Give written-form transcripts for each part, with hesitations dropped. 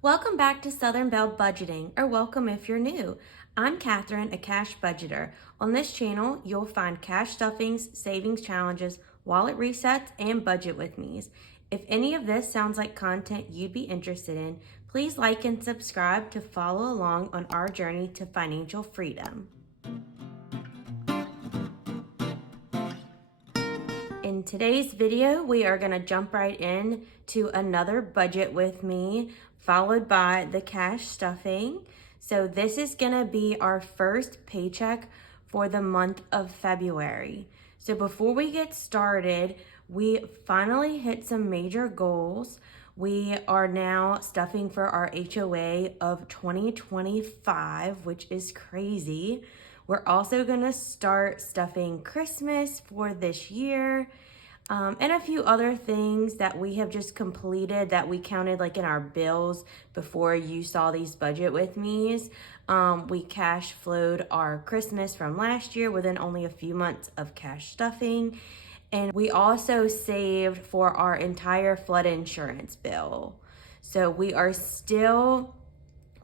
Welcome back to Southern Belle Budgeting, or welcome if you're new. I'm Catherine, a cash budgeter. On this channel, you'll find cash stuffings, savings challenges, wallet resets, and budget with me's. If any of this sounds like content you'd be interested in, please like and subscribe to follow along on our journey to financial freedom. In today's video, we are going to jump right in to another budget with me, followed by the cash stuffing. So this is going to be our first paycheck for the month of February. So before we get started, we finally hit some major goals. We are now stuffing for our HOA of 2025, which is crazy. We're also gonna start stuffing Christmas for this year, and a few other things that we have just completed that we counted like in our bills before you saw these budget with me's. We cash flowed our Christmas from last year within only a few months of cash stuffing. And we also saved for our entire flood insurance bill. So we are still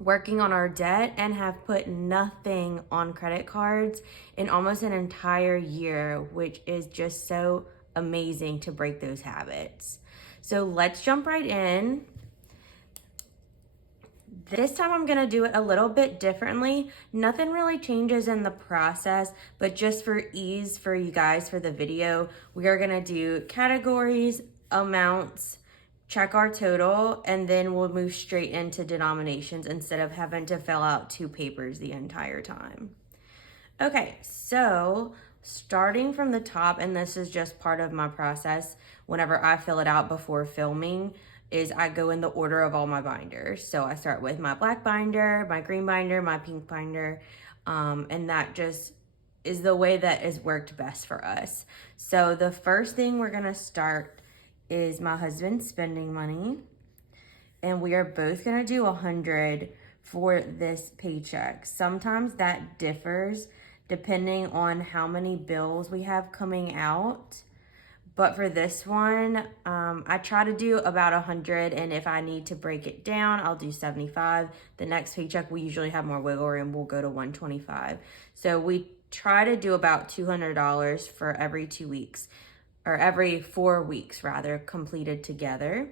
working on our debt and have put nothing on credit cards in almost an entire year, which is just so amazing to break those habits. So let's jump right in. This time I'm gonna do it a little bit differently. Nothing really changes in the process, but just for ease for you guys for the video, we are gonna do categories, amounts, check our total, and then we'll move straight into denominations instead of having to fill out two papers the entire time. Okay, so starting from the top, and this is just part of my process whenever I fill it out before filming, is I go in the order of all my binders. So I start with my black binder, my green binder, my pink binder, and that just is the way that has worked best for us. So the first thing we're gonna start is my husband's spending money, and we are both gonna do 100 for this paycheck. Sometimes that differs depending on how many bills we have coming out. But for this one, I try to do about 100, and if I need to break it down, I'll do 75. The next paycheck, we usually have more wiggle room, we'll go to 125. So we try to do about $200 for every 2 weeks, or every 4 weeks rather, completed together.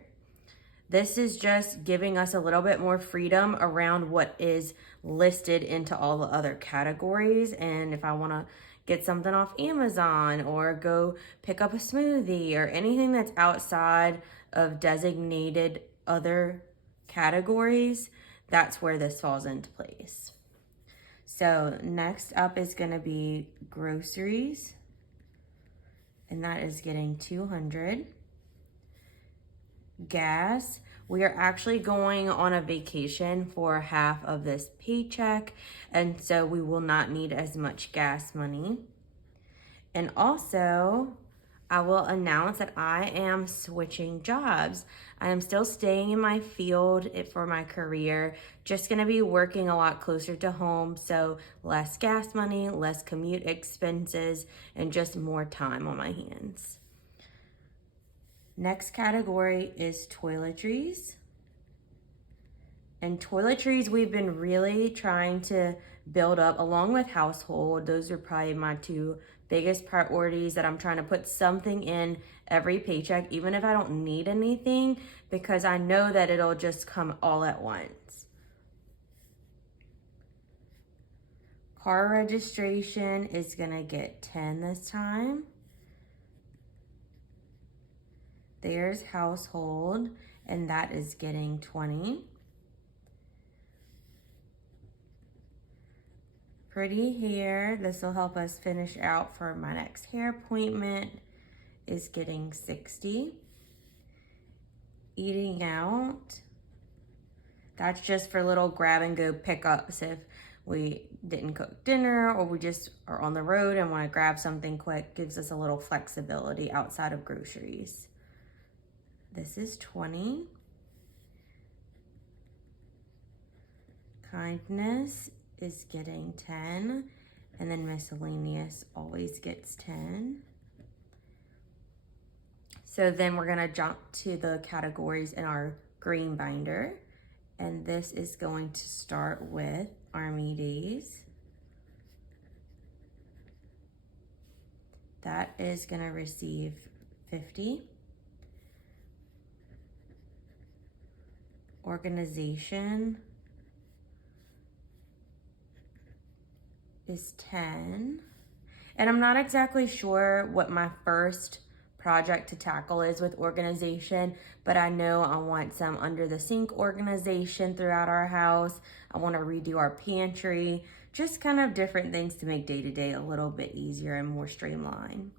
This is just giving us a little bit more freedom around what is listed into all the other categories. And if I wanna get something off Amazon or go pick up a smoothie or anything that's outside of designated other categories, that's where this falls into place. So next up is gonna be groceries, and that is getting 200. Gas, we are actually going on a vacation for half of this paycheck, and so we will not need as much gas money. And also, I will announce that I am switching jobs. I am still staying in my field for my career, just gonna be working a lot closer to home, so less gas money, less commute expenses, and just more time on my hands. Next category is toiletries. And toiletries we've been really trying to build up along with household. Those are probably my two biggest priorities, that I'm trying to put something in every paycheck, even if I don't need anything, because I know that it'll just come all at once. Car registration is gonna get 10 this time. There's household, and that is getting 20. Pretty hair, this will help us finish out for my next hair appointment, is getting 60. Eating out, that's just for little grab and go pickups if we didn't cook dinner or we just are on the road and want to grab something quick. Gives us a little flexibility outside of groceries. This is 20. Kindness is getting 10, and then miscellaneous always gets 10. So then we're gonna jump to the categories in our green binder, And this is going to start with Army Days. That is going to receive 50. Organization is 10. And I'm not exactly sure what my first project to tackle is with organization, but I know I want some under the sink organization throughout our house. I want to redo our pantry, just kind of different things to make day-to-day a little bit easier and more streamlined.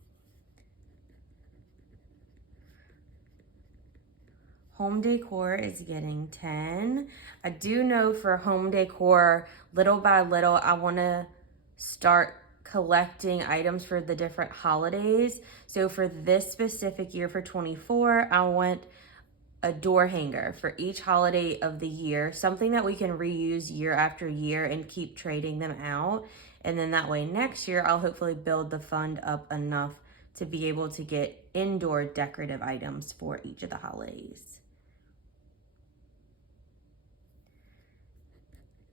Home decor is getting 10. I do know for home decor, little by little, I want to start collecting items for the different holidays. So for this specific year for 24, I want a door hanger for each holiday of the year, something that we can reuse year after year and keep trading them out. And then that way next year, I'll hopefully build the fund up enough to be able to get indoor decorative items for each of the holidays.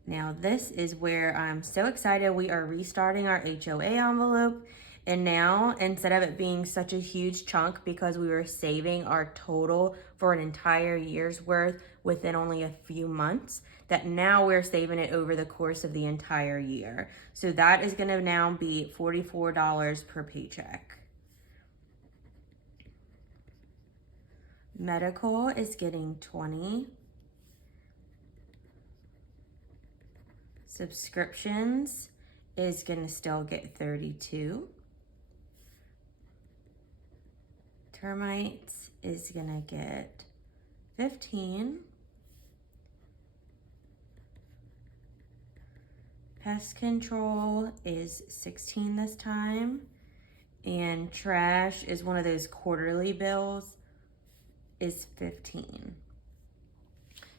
Now this is where I'm so excited. We are restarting our HOA envelope. And now, instead of it being such a huge chunk because we were saving our total for an entire year's worth within only a few months, that now we're saving it over the course of the entire year. So that is gonna now be $44 per paycheck. Medical is getting 20. Subscriptions is gonna still get 32. Termites is gonna get 15. Pest control is 16 this time. And trash is one of those quarterly bills, is 15.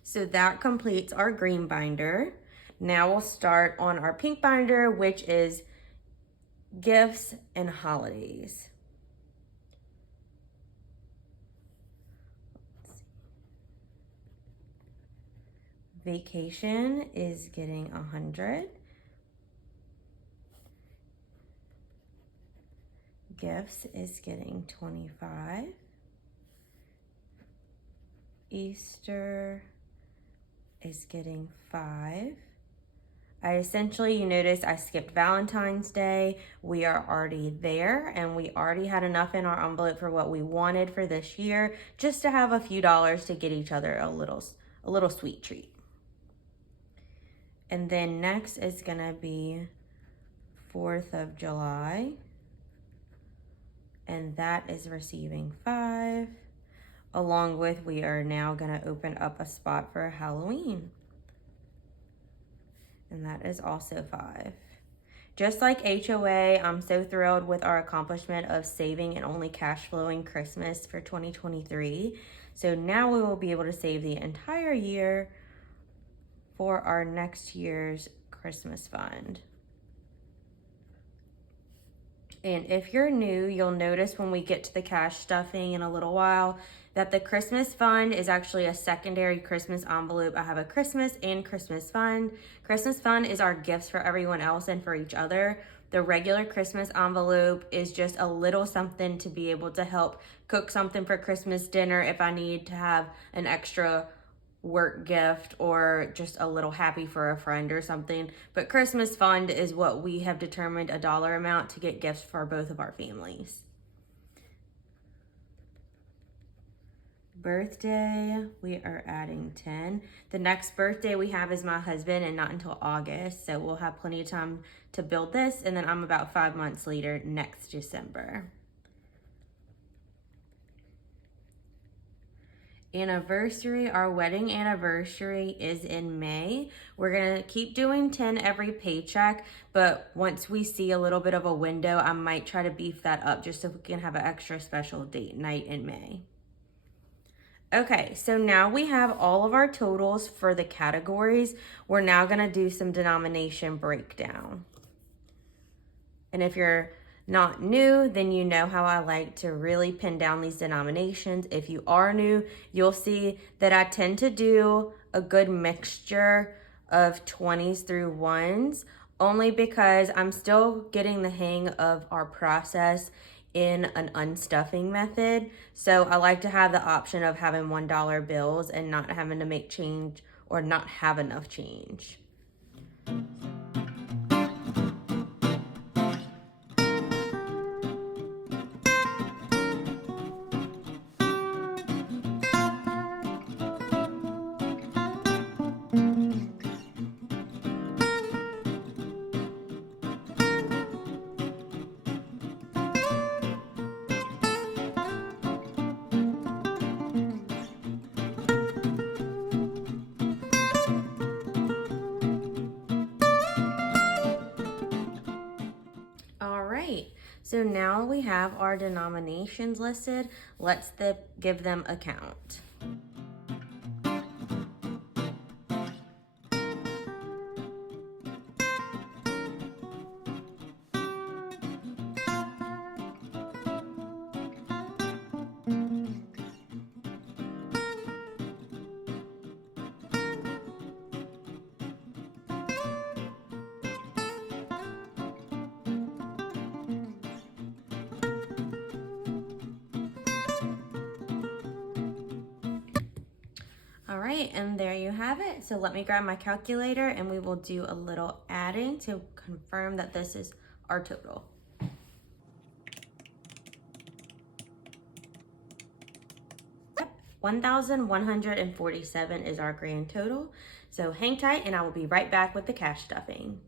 So that completes our green binder. Now we'll start on our pink binder, which is gifts and holidays. Vacation is getting 100. Gifts is getting 25. Easter is getting 5. I essentially, you notice I skipped Valentine's Day. We are already there and we already had enough in our envelope for what we wanted for this year, just to have a few dollars to get each other a little sweet treat. And then next is gonna be 4th of July. And that is receiving 5. Along with, we are now gonna open up a spot for Halloween. And that is also 5. Just like HOA, I'm so thrilled with our accomplishment of saving and only cash flowing Christmas for 2023. So now we will be able to save the entire year for our next year's Christmas fund. And if you're new, you'll notice when we get to the cash stuffing in a little while that the Christmas fund is actually a secondary Christmas envelope. I have a Christmas and Christmas fund. Christmas fund is our gifts for everyone else and for each other. The regular Christmas envelope is just a little something to be able to help cook something for Christmas dinner if I need to have an extra work gift or just a little happy for a friend or something. But Christmas fund is what we have determined a dollar amount to get gifts for both of our families. Birthday, we are adding 10. The next birthday we have is my husband and not until August. So we'll have plenty of time to build this. And then I'm about 5 months later next December. Anniversary, our wedding anniversary is in May. We're gonna keep doing 10 every paycheck, but once we see a little bit of a window, I might try to beef that up just so we can have an extra special date night in May. Okay, so now we have all of our totals for the categories. We're now gonna do some denomination breakdown. And if you're not new, then you know how I like to really pin down these denominations. If you are new, you'll see that I tend to do a good mixture of 20s through 1s, only because I'm still getting the hang of our process in an unstuffing method. So I like to have the option of having $1 bills and not having to make change or not have enough change. All right, so now we have our denominations listed. Let's give them a count. All right, and there you have it. So let me grab my calculator and we will do a little adding to confirm that this is our total. Yep, 1,147 is our grand total. So hang tight and I will be right back with the cash stuffing.